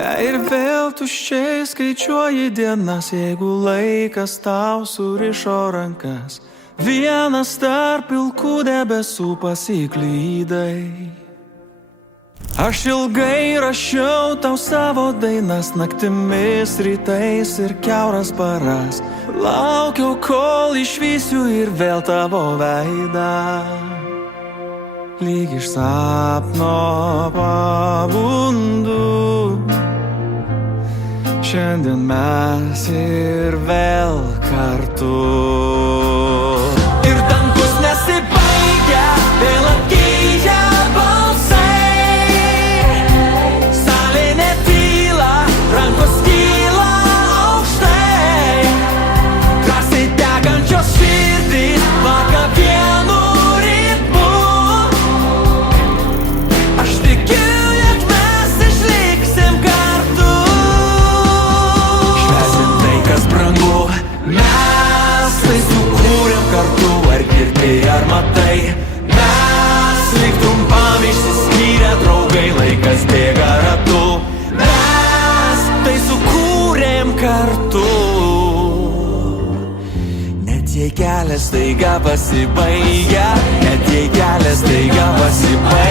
Ir vėl tuščiai skaičiuoji dienas, jeigu laikas tau surišo rankas. Vienas tarp pilkų debesų pasiklydai. Aš ilgai rašiau tau savo dainas, naktimis, rytais ir kiauras paras. Laukiau, kol išvysiu ir vėl tavo veidą. Lyg iš sapno pabundu. Šiandien mes ir vėl kartu. Ir dangus nesibaigia, vėl atgyja balsai. Salė netyla, rankos kyla aukštai. Drąsiai degančios širdys plaka vienu ritmu. Aš tikiu, jog mes išliksim kartu. Švęsim tai, kas brangu. Mes tai sukūrėm kartu, ar girdi, ar matai. Mes lyg trumpam išsiskyrę draugai, laikas bėga ratu. Mes tai sukūrėm kartu. Net jei kelias staiga pasibaigia, net jei kelias staiga pasibaigia.